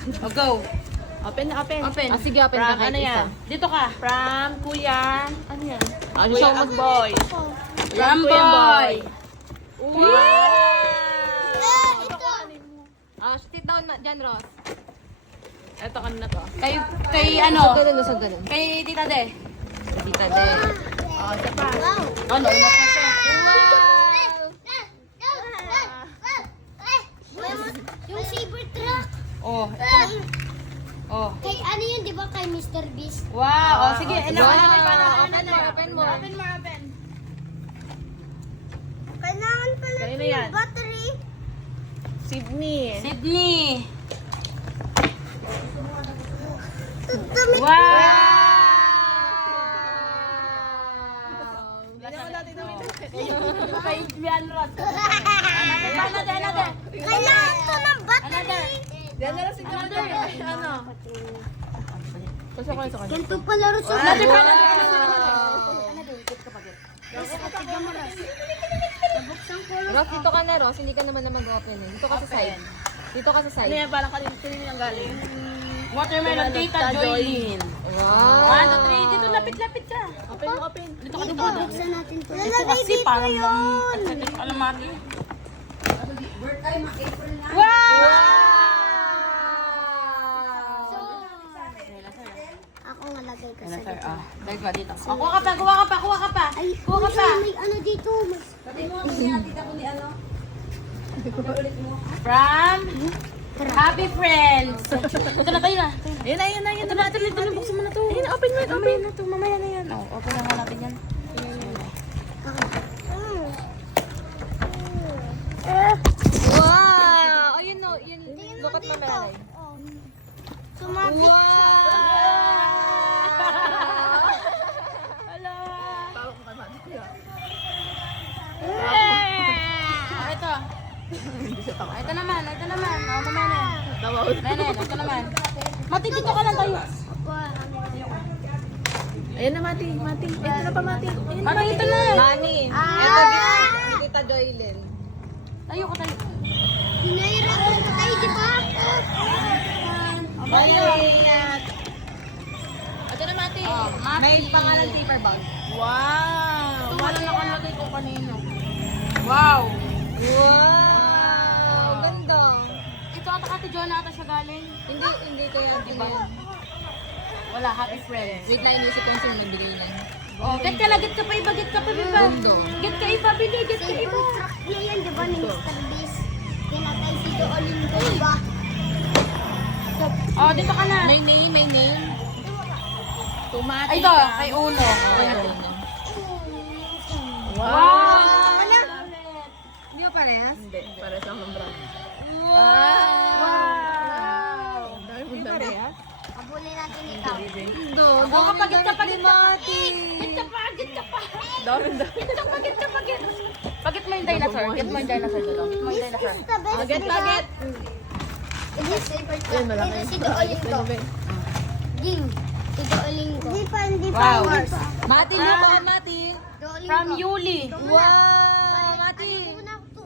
O, go. Open na, open. Open. Ah, sige, open ka From, kahit ano yan? isa. Dito ka. From Kuya. Ano yan? Ano Kuya siya? Boy. From Kuya Boy. Boy. Ah, sit down na dyan, Ross. Ito, ano na to? Kay ano? Lusog ganun. Kay Tita De. Tita De. Oh, isa pa. Ano? Yung saber truck. Oh. Oh. Kay ano yun, di ba? Kay Mr. Beast. Wow. Oh, sige. Ano, Wow. ano, Open mo. Open mo, open. Kailangan pala Kanino yan? battery. Sydney. Sydney. Tutumit. Wow. Kay Bian Rod. Another. Kailangan ko ng battery. Yan na lang si Another. Ano? Kasi ko, Ganito pala rin sa Another pa. Ross, dito ka na, Ross. Hindi ka naman na mag-open eh. Dito ka sa side. Dito ka sa Ano side. yan? Parang kanina lang galing. Watermelon, Tita Joylene. Wow. 1, 2, 3. Dito, lapit-lapit ka. Open mo, open. Dito ka dito. Buksan natin to. Ito kasi parang alamati. Ako nga lagay ko sa Sir, dito. bag ba dito? Oh, kuha ka pa. Ay, Kuha ka pa. may ano dito. From Happy Friends. Ito na tayo na. Ayun na, ayun na, ayun na. Ito na, buksan mo na to. Ayun na, open mo, open. Mamaya na to, mamaya na yan. Oh, open na nga natin yan. Wow! Ayun no, yun. Lukot mo meron. Sumabit siya. Hello. Tawag ko kay Mati. Ito. Hindi siya tawa. Ito naman. Oh, mamaya na. Tawa. Nene, ito naman. Mati, dito ka lang tayo. Ayun na, Mati. Mati. Ito na pa, Mati. Ayun na, Mati, ito na. Nani. Ito, Tita Joylyn. Tayo ko tayo. Hinahirapan ko tayo, di ba? Ito na, Mati. Mati. May pangalan paper bag. Wow. Wala nakalagay ko kanino. Wow. Wow! Ganda. Ito ata Ate Jonah ata siya galing. Hindi kaya, di ba? Wala, Happy Friends. Wait lang, inisip ko sino magbigay lang. Oh, get ka pa iba. Get ka iba, bili, get ka iba. Saber truck niya yan, di ba? Ni Mr. Beast. Kinatay si Doolin ko, di ba? Oh, dito ka na. May name. Tumati Ay, ito, ka. kay Uno. Wow. Hindi ba parehas? Hindi, para sa mambra. Wow. Dami mong dami. Abulin natin ito. Ako kapag get ka pa. Dami. Pagit mo yung dinosaur. Get mo yung dinosaur dito. Get mo yung dinosaur. This is the best, Baget, di ba? baget. This is saber Ayun, truck. malaki. Dito si Doolin ko. Ging. Si Doolin ko. Hindi pa. Wow. Mati, look on, Mati. Doolin From ko. Yuli. Wow! Mati. Ano ko na ito?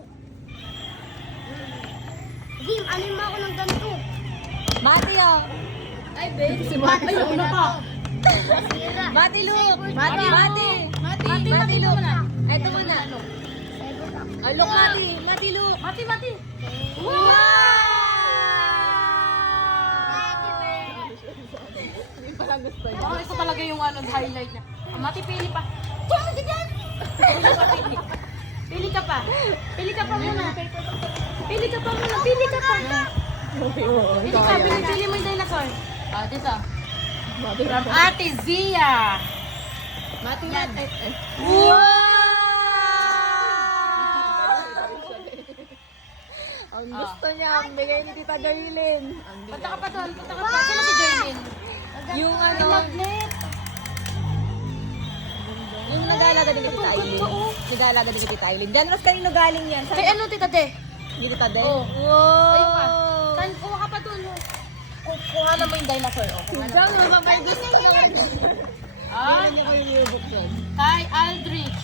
Ging, alin mo ako ng ganito. Mati, oh. Si Mati. Ay, ano pa? Masira. Mati, look. Mati. Mati, look. Ito muna. Saber truck. Oh, look, Mati. Mati, look. Mati. Hindi pa lang gusto yun. Oh, ito talaga yung highlight niya. Mati, pili pa. Diyan ka dyan! Pili ka pa. Pili ka pa muna. Pili ka pa. Pili mo yung dinosaur. Ah, dito. Mati. From Ate Zia. Mati, Eh, Ang gusto niya, ang bigay ni Tita Joylyn. Punta ka pa doon. Sino si Jerlyn? Yung ano, Magnet. yung nag-aalaga din kay Tita Aileen. Nag-aalaga din kay Tita Aileen. Diyan, Ross, kanino galing yan? Kay ano, Tita De? Hindi Tita Day? Oo. Wow! Ayun ka. Kuha ka pa doon. Kuha na mo yung dinosaur. Oh. Kuha na. Diyan, Ross, may gusto naman. Ah, Hindi ko yung nilibok doon. kay Aldrich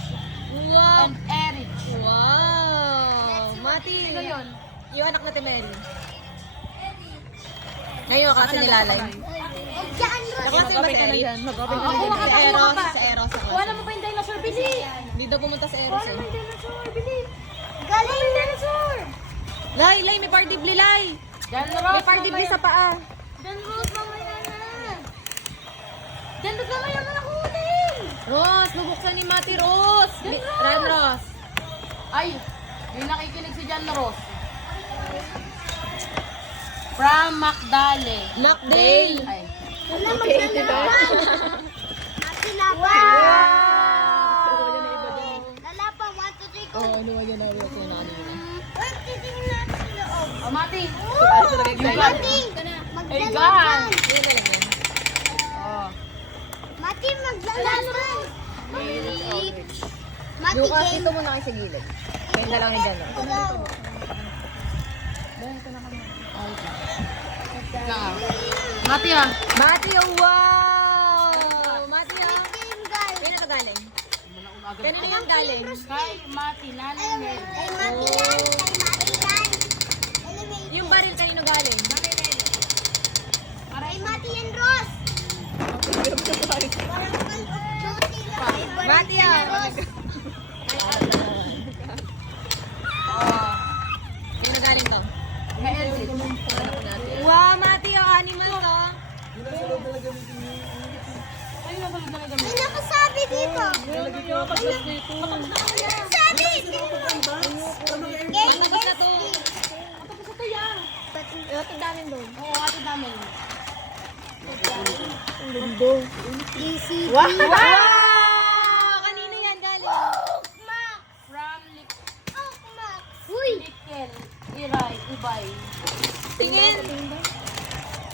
Wow! and Eric. Wow! Mati! Sino yun? Yung anak na Mary. Ngayon kasi nilalay. Diyan, Ako kasi ba si Eric? Mag-open ka Ako na si dyan. Eros, si Eros ako. Kuha mo pa yung dinosaur, bili. Hindi daw pumunta si Eros eh. Dinosaur, bili. galing. Dinosaur. Lay, may party bli, Lay. Jan May Rose, party bli sa paa. Jan Rose, mamaya na. Jan Rose, mamaya mo na kunin. Ros, bubuksan ni Mati Ros. Ran Ros. Ay, may nakikinig si Jan Rose. From Macdale. Macdale. Ay. Wala maglalaban. Ate laban. Lalaban, 1, 2, 3, go. Oo, ano nga na rin ako na kanina. Uy, titingnan natin sa loob. Oh, Mati. Mati, maglalaban. Hindi ka lang. Oh. Mati, maglalaban. Mati, Lucas, game. dito muna kayo sa gilid. Kaya na lang yung dalawa. Go. Mati ah. Mati, oh, wow! Mati, oh. Game, guys. Kaya na ito galing? Kanina yung galing? Kay Mati, nanay Mel. Kay Mati yan. Kay Mati yan. Elevator. Yung baril kanino galing? Kay Mati yan, Ross. Parang Call of Duty lang. May baril Mati, ka na, ah. Ross. Oh. Kanino galing to? Kay Elsie. Wow, Mati, oh, animal to. Ay, nasalod na lang May nakasabi dito. Nakasabi. Game, Tapos na to. Tapos ito yan. Ito dami doon. Oo, ate namin. Easy. Wow! Kanino yan galing? From Uy, Likel, Iray, Ibay. Tingin.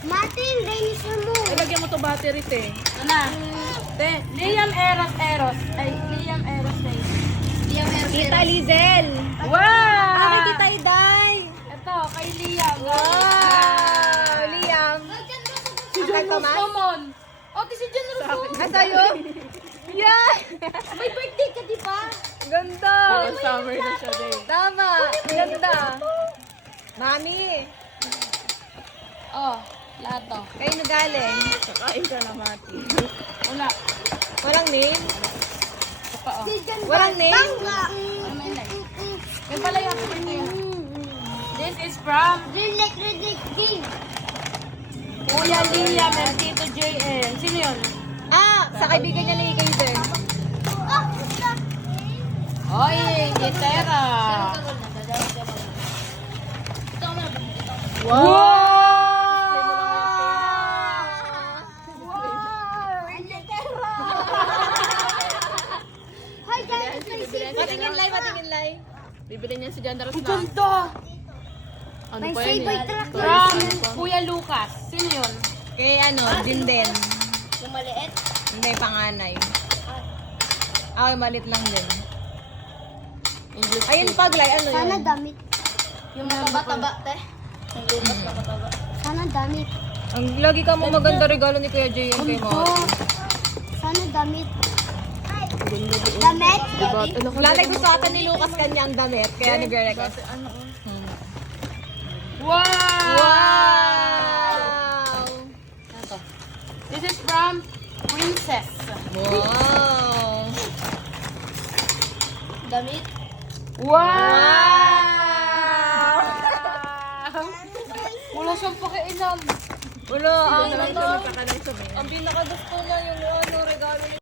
Mati, dinosaur mo. Ay, lagyan mo to battery, te. Ito na. Te, Liam Eros Eros. Ay, Liam Eros Day. Liam Eros Tita Lizel. Wow! Kay Tita Iday. Ito, kay Liam. Wow! Liam. Si John Rose naman. O, si John Rose. Ah, sa'yo? Yeah! May birthday ka, di ba? Ganda! Summer na siya, te. Tama! Ganda! Mami! Oh, lahat to. Kayo na galing? Kakain ka na, Mati. Wala. Walang name? Ito pa, oh. Walang name? Bangga. Ano may name? Yung pala yung ito yun. This is from Red game. Kuya Liam and Tito JL. Sino yun? Ah! Sa kaibigan niya ni Kaiden. Oh, puta. Oy, gitera. Hi guys, may save. Patingin lay, patingin lay. Bibili niya si John Daros na. Ganda. Ano May pa save yan by eh? truck. From Kuya Lucas. Sino yun? Kay ano, Jinden. Yung maliit. Hindi, panganay. Ah, malit lang din. Ayun paglay, ano Sana yun? damit. Yung mataba-taba, te. Sana damit. Ang lagi ka mo maganda regalo ni Kuya JM kay mo. Sana damit. Damit? Lalay gusto ata ni Lucas kanya ang damit, kaya nagre-request. Wow! Wow! Ito. This is from Princess. Wow! Damit. Wow! Wala siyang pakialam. Wala, ang Hindi ano, siya magkakalang sabihin. ang pinakagusto niya yung